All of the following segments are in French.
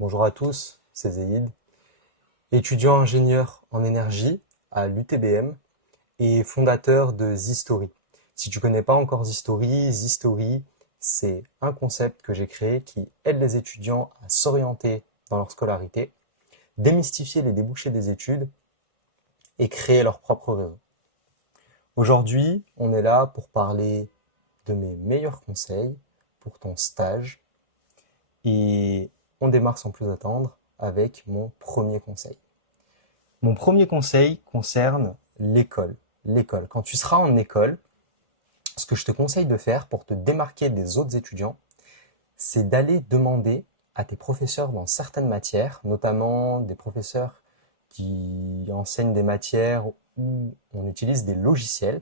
Bonjour à tous, c'est Zéid, étudiant ingénieur en énergie à l'UTBM et fondateur de Zistory. Si tu connais pas encore Zistory, c'est un concept que j'ai créé qui aide les étudiants à s'orienter dans leur scolarité, démystifier les débouchés des études et créer leur propre réseau. Aujourd'hui, on est là pour parler de mes meilleurs conseils pour ton stage et on démarre sans plus attendre avec mon premier conseil. Mon premier conseil concerne l'école. L'école. Quand tu seras en école, ce que je te conseille de faire pour te démarquer des autres étudiants, c'est d'aller demander à tes professeurs dans certaines matières, notamment des professeurs qui enseignent des matières où on utilise des logiciels.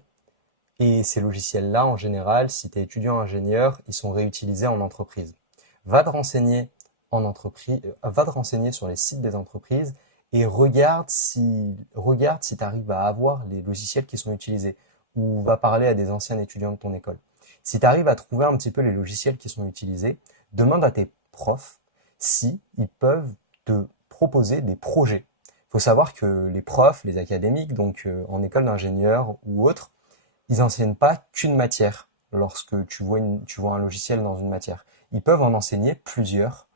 Et ces logiciels-là, en général, si tu es étudiant ingénieur, ils sont réutilisés en entreprise. Va te renseigner en entreprise, va te renseigner sur les sites des entreprises et regarde si tu arrives à avoir les logiciels qui sont utilisés ou va parler à des anciens étudiants de ton école. Si tu arrives à trouver un petit peu les logiciels qui sont utilisés, demande à tes profs si ils peuvent te proposer des projets. Il faut savoir que les profs, les académiques, donc en école d'ingénieur ou autre, ils enseignent pas qu'une matière lorsque tu vois un logiciel dans une matière. Ils peuvent en enseigner plusieurs.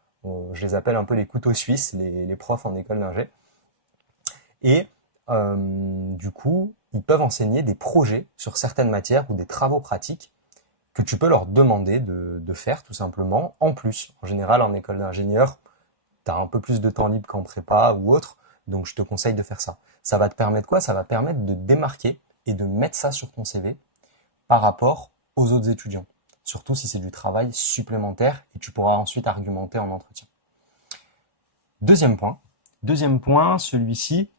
Je les appelle un peu les couteaux suisses, les profs en école d'ingé. Et du coup, ils peuvent enseigner des projets sur certaines matières ou des travaux pratiques que tu peux leur demander de faire tout simplement en plus. En général, en école d'ingénieur, tu as un peu plus de temps libre qu'en prépa ou autre, donc je te conseille de faire ça. Ça va te permettre quoi? Ça va permettre de démarquer et de mettre ça sur ton CV par rapport aux autres étudiants. Surtout si c'est du travail supplémentaire et tu pourras ensuite argumenter en entretien. Deuxième point. Deuxième point, celui-ci,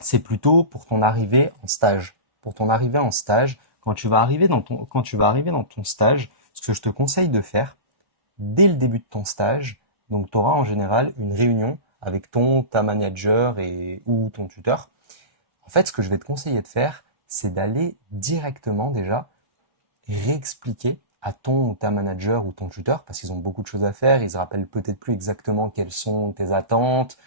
c'est plutôt pour ton arrivée en stage. Pour ton arrivée en stage, quand tu vas arriver dans ton stage, ce que je te conseille de faire, dès le début de ton stage, donc tu auras en général une réunion avec ta manager ou ton tuteur. En fait, ce que je vais te conseiller de faire, c'est d'aller directement déjà réexpliquer à ton ou ta manager ou ton tuteur, parce qu'ils ont beaucoup de choses à faire, ils se rappellent peut-être plus exactement quelles sont tes attentes,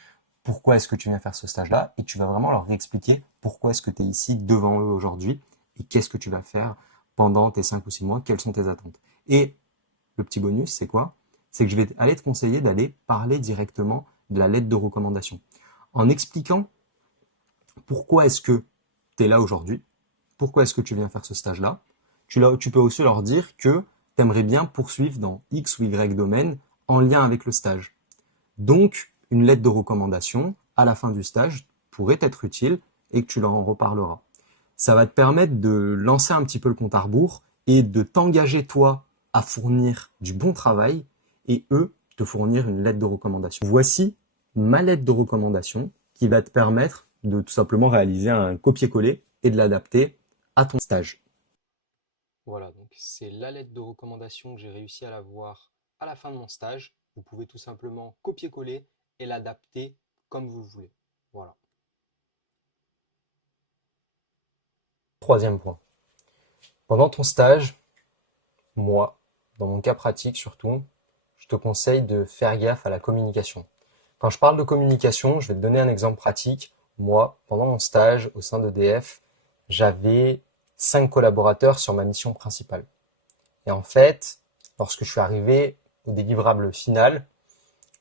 pourquoi est-ce que tu viens faire ce stage-là, et tu vas vraiment leur réexpliquer pourquoi est-ce que tu es ici devant eux aujourd'hui, et qu'est-ce que tu vas faire pendant tes 5 ou 6 mois, quelles sont tes attentes. Et le petit bonus, c'est quoi? C'est que je vais aller te conseiller d'aller parler directement de la lettre de recommandation. En expliquant pourquoi est-ce que tu es là aujourd'hui, pourquoi est-ce que tu viens faire ce stage-là, tu peux aussi leur dire que tu aimerais bien poursuivre dans X ou Y domaine en lien avec le stage. Donc, une lettre de recommandation à la fin du stage pourrait être utile et que tu leur en reparleras. Ça va te permettre de lancer un petit peu le compte à rebours et de t'engager toi à fournir du bon travail et eux te fournir une lettre de recommandation. Voici ma lettre de recommandation qui va te permettre de tout simplement réaliser un copier-coller et de l'adapter à ton stage. Voilà, donc c'est la lettre de recommandation que j'ai réussi à l'avoir à la fin de mon stage. Vous pouvez tout simplement copier-coller et l'adapter comme vous le voulez. Voilà. Troisième point. Pendant ton stage, moi, dans mon cas pratique surtout, je te conseille de faire gaffe à la communication. Quand je parle de communication, je vais te donner un exemple pratique. Moi, pendant mon stage au sein d'EDF, j'avais 5 collaborateurs sur ma mission principale. Et en fait, lorsque je suis arrivé au délivrable final,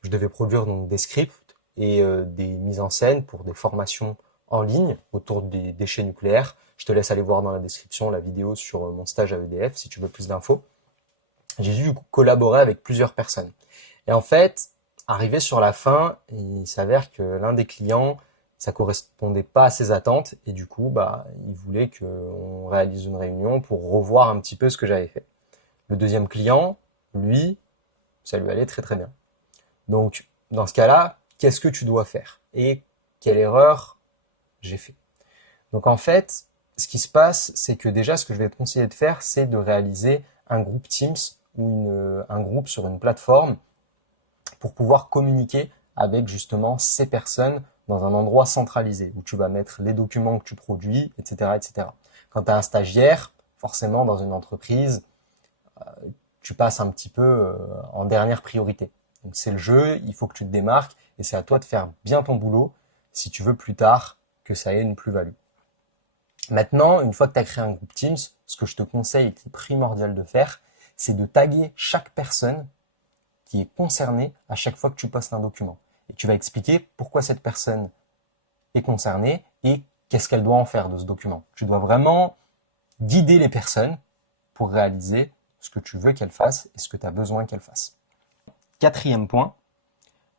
je devais produire donc des scripts et des mises en scène pour des formations en ligne autour des déchets nucléaires. Je te laisse aller voir dans la description la vidéo sur mon stage à EDF si tu veux plus d'infos. J'ai dû collaborer avec plusieurs personnes. Et en fait, arrivé sur la fin, il s'avère que l'un des clients, ça correspondait pas à ses attentes et du coup, il voulait qu'on réalise une réunion pour revoir un petit peu ce que j'avais fait. Le deuxième client, lui, ça lui allait très très bien. Donc, dans ce cas-là, qu'est-ce que tu dois faire? Et quelle erreur j'ai fait? Donc, en fait, ce qui se passe, c'est que déjà, ce que je vais te conseiller de faire, c'est de réaliser un groupe Teams ou un groupe sur une plateforme pour pouvoir communiquer avec justement ces personnes dans un endroit centralisé où tu vas mettre les documents que tu produis, etc., etc. Quand tu as un stagiaire, forcément, dans une entreprise, tu passes un petit peu en dernière priorité. Donc c'est le jeu, il faut que tu te démarques et c'est à toi de faire bien ton boulot si tu veux plus tard que ça ait une plus-value. Maintenant, une fois que tu as créé un groupe Teams, ce que je te conseille et qui est primordial de faire, c'est de taguer chaque personne qui est concernée à chaque fois que tu postes un document. Et tu vas expliquer pourquoi cette personne est concernée et qu'est-ce qu'elle doit en faire de ce document. Tu dois vraiment guider les personnes pour réaliser ce que tu veux qu'elles fassent et ce que tu as besoin qu'elles fassent. Quatrième point,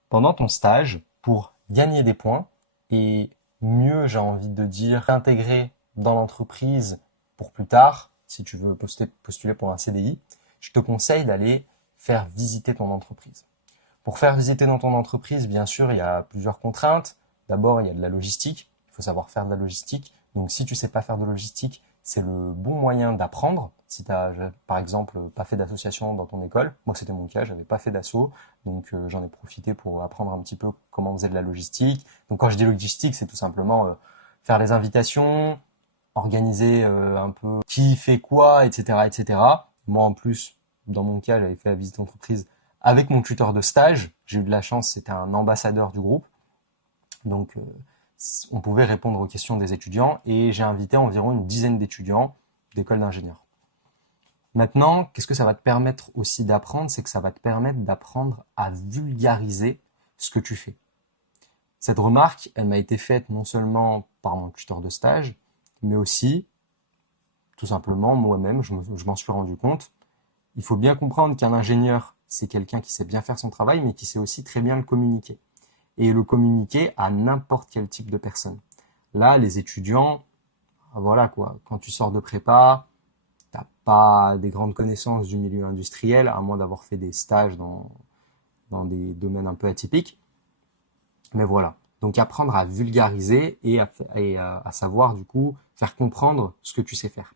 pendant ton stage, pour gagner des points et mieux, j'ai envie de dire, t'intégrer dans l'entreprise pour plus tard, si tu veux postuler pour un CDI, je te conseille d'aller faire visiter ton entreprise. Pour faire visiter dans ton entreprise, bien sûr, il y a plusieurs contraintes. D'abord, il y a de la logistique. Il faut savoir faire de la logistique. Donc, si tu sais pas faire de logistique, c'est le bon moyen d'apprendre. Si tu as, par exemple, pas fait d'association dans ton école, moi c'était mon cas, j'avais pas fait d'asso, donc j'en ai profité pour apprendre un petit peu comment on faisait de la logistique. Donc, quand je dis logistique, c'est tout simplement faire les invitations, organiser un peu qui fait quoi, etc., etc. Moi, en plus, dans mon cas, j'avais fait la visite d'entreprise avec mon tuteur de stage. J'ai eu de la chance, c'était un ambassadeur du groupe. Donc, on pouvait répondre aux questions des étudiants et j'ai invité environ une dizaine d'étudiants d'école d'ingénieurs. Maintenant, qu'est-ce que ça va te permettre aussi d'apprendre? C'est que ça va te permettre d'apprendre à vulgariser ce que tu fais. Cette remarque, elle m'a été faite non seulement par mon tuteur de stage, mais aussi, tout simplement, moi-même, je m'en suis rendu compte. Il faut bien comprendre qu'un ingénieur, c'est quelqu'un qui sait bien faire son travail, mais qui sait aussi très bien le communiquer. Et le communiquer à n'importe quel type de personne. Là, les étudiants, voilà quoi, quand tu sors de prépa, t'as pas des grandes connaissances du milieu industriel, à moins d'avoir fait des stages dans des domaines un peu atypiques. Mais voilà. Donc apprendre à vulgariser et à savoir du coup faire comprendre ce que tu sais faire.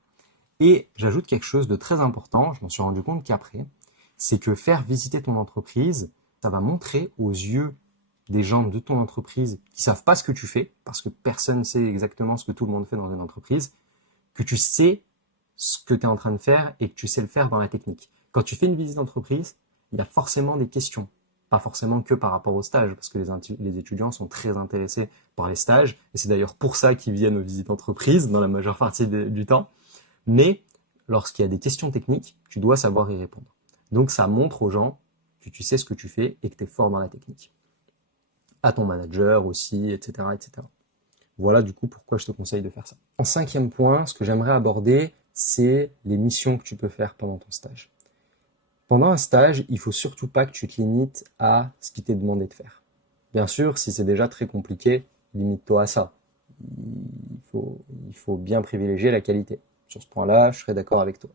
Et j'ajoute quelque chose de très important, je m'en suis rendu compte qu'après, c'est que faire visiter ton entreprise, ça va montrer aux yeux des gens de ton entreprise qui savent pas ce que tu fais, parce que personne ne sait exactement ce que tout le monde fait dans une entreprise, que tu sais ce que tu es en train de faire et que tu sais le faire dans la technique. Quand tu fais une visite d'entreprise, il y a forcément des questions. Pas forcément que par rapport au stage, parce que les étudiants sont très intéressés par les stages, et c'est d'ailleurs pour ça qu'ils viennent aux visites d'entreprise dans la majeure partie du temps. Mais lorsqu'il y a des questions techniques, tu dois savoir y répondre. Donc ça montre aux gens que tu sais ce que tu fais et que tu es fort dans la technique. À ton manager aussi, etc., etc. Voilà du coup pourquoi je te conseille de faire ça. En cinquième point, ce que j'aimerais aborder, c'est les missions que tu peux faire pendant ton stage. Pendant un stage, il faut surtout pas que tu te limites à ce qui t'est demandé de faire. Bien sûr, si c'est déjà très compliqué, limite-toi à ça. Il faut bien privilégier la qualité. Sur ce point-là, je serais d'accord avec toi.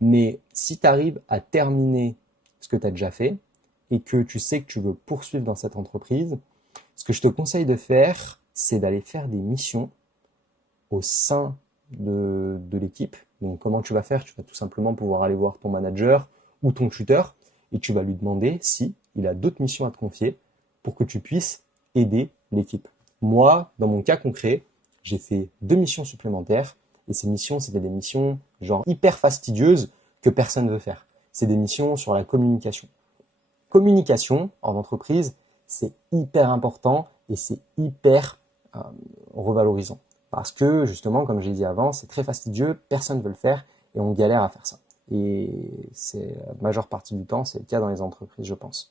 Mais si tu arrives à terminer ce que tu as déjà fait et que tu sais que tu veux poursuivre dans cette entreprise, ce que je te conseille de faire, c'est d'aller faire des missions au sein de l'équipe. Donc comment tu vas faire? Tu vas tout simplement pouvoir aller voir ton manager ou ton tuteur et tu vas lui demander si il a d'autres missions à te confier pour que tu puisses aider l'équipe. Moi, dans mon cas concret, j'ai fait 2 missions supplémentaires et ces missions, c'était des missions genre hyper fastidieuses que personne ne veut faire. C'est des missions sur la communication. Communication en entreprise, c'est hyper important et c'est hyper revalorisant. Parce que justement, comme j'ai dit avant, c'est très fastidieux, personne ne veut le faire et on galère à faire ça. Et c'est la majeure partie du temps, c'est le cas dans les entreprises, je pense.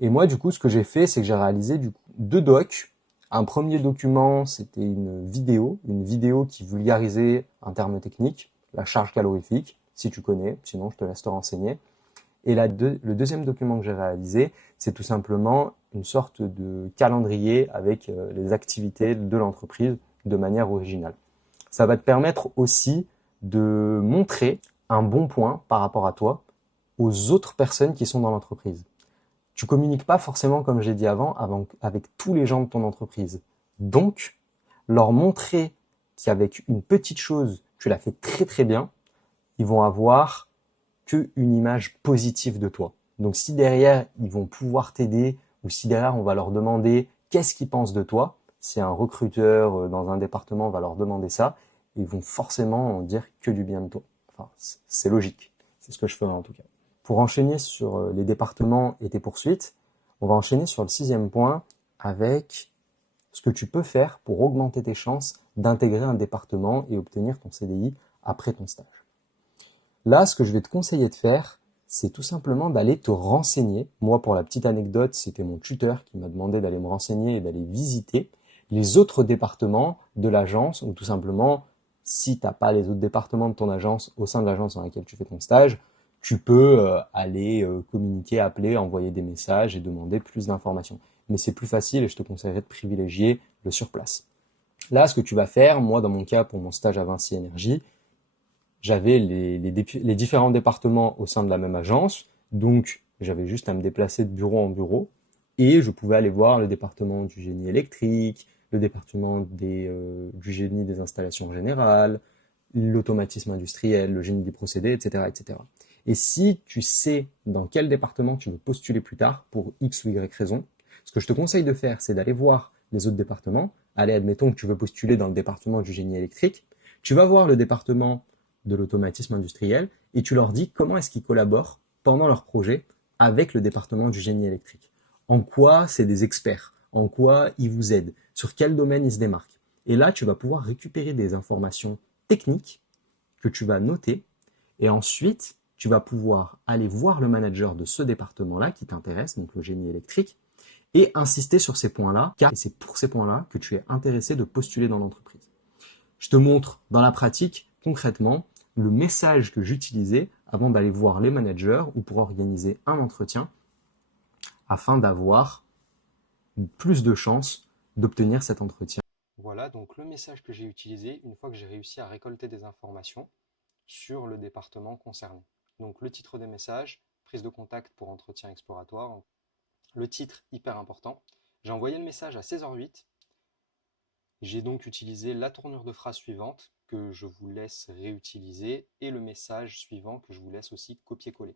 Et moi, du coup, ce que j'ai fait, c'est que j'ai réalisé du coup 2 docs. Un premier document, c'était une vidéo qui vulgarisait un terme technique, la charge calorifique, si tu connais, sinon je te laisse te renseigner. Et le deuxième document que j'ai réalisé, c'est tout simplement une sorte de calendrier avec les activités de l'entreprise de manière originale. Ça va te permettre aussi de montrer un bon point par rapport à toi aux autres personnes qui sont dans l'entreprise. Tu communiques pas forcément, comme j'ai dit avant, avec tous les gens de ton entreprise. Donc, leur montrer qu'avec une petite chose, tu l'as fait très très bien, ils vont avoir qu'une image positive de toi. Donc si derrière, ils vont pouvoir t'aider ou si derrière, on va leur demander qu'est-ce qu'ils pensent de toi, si un recruteur dans un département va leur demander ça, ils vont forcément dire que du bien de toi. Enfin, c'est logique. C'est ce que je ferai en tout cas. Pour enchaîner sur les départements et tes poursuites, on va enchaîner sur le 6e point avec ce que tu peux faire pour augmenter tes chances d'intégrer un département et obtenir ton CDI après ton stage. Là, ce que je vais te conseiller de faire, c'est tout simplement d'aller te renseigner. Moi, pour la petite anecdote, c'était mon tuteur qui m'a demandé d'aller me renseigner et d'aller visiter les autres départements de l'agence, ou tout simplement, si tu n'as pas les autres départements de ton agence au sein de l'agence dans laquelle tu fais ton stage, tu peux aller communiquer, appeler, envoyer des messages et demander plus d'informations. Mais c'est plus facile et je te conseillerais de privilégier le sur place. Là, ce que tu vas faire, moi dans mon cas pour mon stage à Vinci Énergie, j'avais les différents départements au sein de la même agence, donc j'avais juste à me déplacer de bureau en bureau et je pouvais aller voir le département du génie électrique, le département du génie des installations générales, l'automatisme industriel, le génie des procédés, etc., etc. Et si tu sais dans quel département tu veux postuler plus tard pour X ou Y raison, ce que je te conseille de faire, c'est d'aller voir les autres départements. Allez, admettons que tu veux postuler dans le département du génie électrique. Tu vas voir le département de l'automatisme industriel et tu leur dis comment est-ce qu'ils collaborent pendant leur projet avec le département du génie électrique. En quoi c'est des experts, en quoi ils vous aident, sur quel domaine ils se démarquent. Et là, tu vas pouvoir récupérer des informations techniques que tu vas noter et ensuite, tu vas pouvoir aller voir le manager de ce département-là qui t'intéresse, donc le génie électrique, et insister sur ces points-là, car c'est pour ces points-là que tu es intéressé de postuler dans l'entreprise. Je te montre dans la pratique, concrètement, le message que j'utilisais avant d'aller voir les managers ou pour organiser un entretien afin d'avoir plus de chances d'obtenir cet entretien. Voilà donc le message que j'ai utilisé une fois que j'ai réussi à récolter des informations sur le département concerné. Donc le titre des messages, prise de contact pour entretien exploratoire, le titre hyper important. J'ai envoyé le message à 16h08. J'ai donc utilisé la tournure de phrase suivante que je vous laisse réutiliser et le message suivant que je vous laisse aussi copier-coller.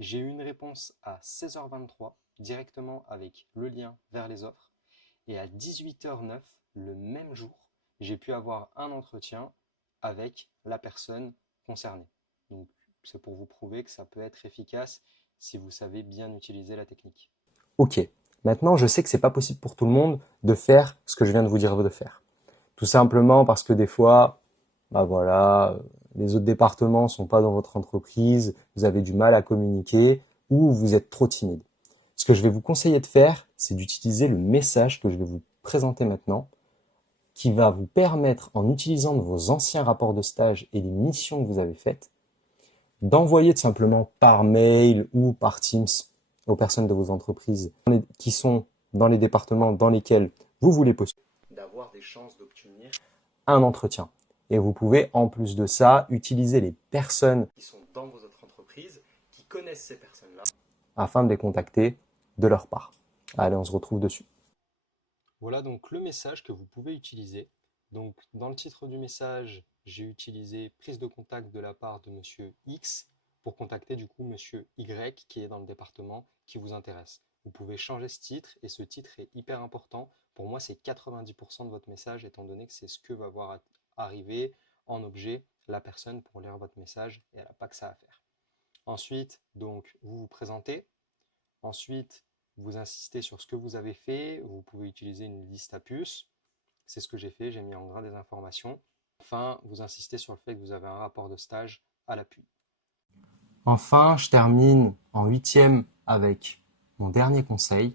J'ai eu une réponse à 16h23 directement avec le lien vers les offres et à 18h09 le même jour, j'ai pu avoir un entretien avec la personne concernée. Donc c'est pour vous prouver que ça peut être efficace si vous savez bien utiliser la technique. Ok, maintenant je sais que c'est pas possible pour tout le monde de faire ce que je viens de vous dire de faire. Tout simplement parce que des fois, bah voilà, les autres départements sont pas dans votre entreprise, vous avez du mal à communiquer ou vous êtes trop timide. Ce que je vais vous conseiller de faire, c'est d'utiliser le message que je vais vous présenter maintenant, qui va vous permettre, en utilisant vos anciens rapports de stage et les missions que vous avez faites, d'envoyer tout simplement par mail ou par Teams aux personnes de vos entreprises qui sont dans les départements dans lesquels vous voulez postuler, d'avoir des chances d'obtenir un entretien. Et vous pouvez, en plus de ça, utiliser les personnes qui sont dans votre entreprise, qui connaissent ces personnes-là, afin de les contacter de leur part. Allez, on se retrouve dessus. Voilà donc le message que vous pouvez utiliser. Donc dans le titre du message, j'ai utilisé prise de contact de la part de monsieur X pour contacter du coup monsieur Y qui est dans le département qui vous intéresse. Vous pouvez changer ce titre et ce titre est hyper important. Pour moi, c'est 90% de votre message étant donné que c'est ce que va voir arriver en objet la personne pour lire votre message et elle n'a pas que ça à faire. Ensuite, donc, vous vous présentez. Ensuite, vous insistez sur ce que vous avez fait. Vous pouvez utiliser une liste à puces. C'est ce que j'ai fait, j'ai mis en gras des informations. Enfin, vous insistez sur le fait que vous avez un rapport de stage à l'appui. Enfin, je termine en 8e avec mon dernier conseil.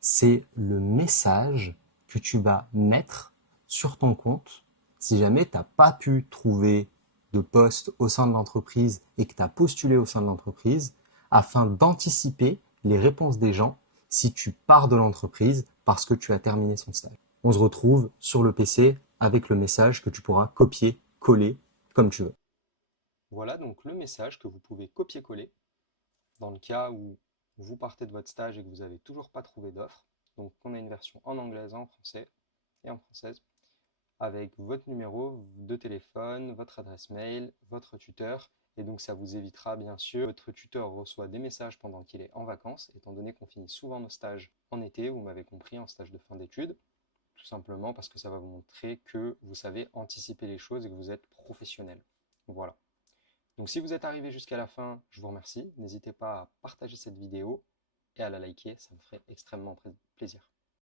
C'est le message que tu vas mettre sur ton compte si jamais tu n'as pas pu trouver de poste au sein de l'entreprise et que tu as postulé au sein de l'entreprise afin d'anticiper les réponses des gens si tu pars de l'entreprise parce que tu as terminé son stage. On se retrouve sur le PC avec le message que tu pourras copier, coller comme tu veux. Voilà donc le message que vous pouvez copier-coller dans le cas où vous partez de votre stage et que vous n'avez toujours pas trouvé d'offre. Donc on a une version en anglais, en français et en française avec votre numéro de téléphone, votre adresse mail, votre tuteur. Et donc ça vous évitera bien sûr, votre tuteur reçoit des messages pendant qu'il est en vacances, étant donné qu'on finit souvent nos stages en été, vous m'avez compris, en stage de fin d'études, tout simplement parce que ça va vous montrer que vous savez anticiper les choses et que vous êtes professionnel. Voilà. Donc si vous êtes arrivé jusqu'à la fin, je vous remercie. N'hésitez pas à partager cette vidéo et à la liker, ça me ferait extrêmement plaisir.